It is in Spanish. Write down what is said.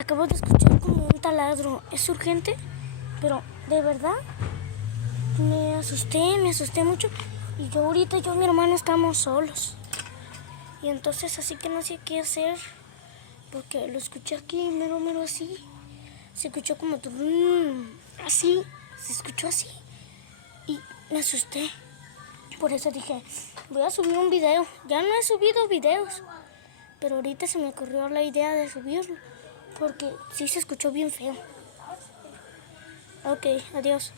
Acabo de escuchar como un taladro. ¿Es urgente? Pero, ¿de verdad? Me asusté mucho. Y yo y mi hermano estamos solos. Y entonces así que no sé qué hacer. Porque lo escuché aquí, mero así. Se escuchó como así. Se escuchó así. Y me asusté. Por eso dije, voy a subir un video. Ya no he subido videos. Pero ahorita se me ocurrió la idea de subirlo. Porque sí se escuchó bien feo. Ok, adiós.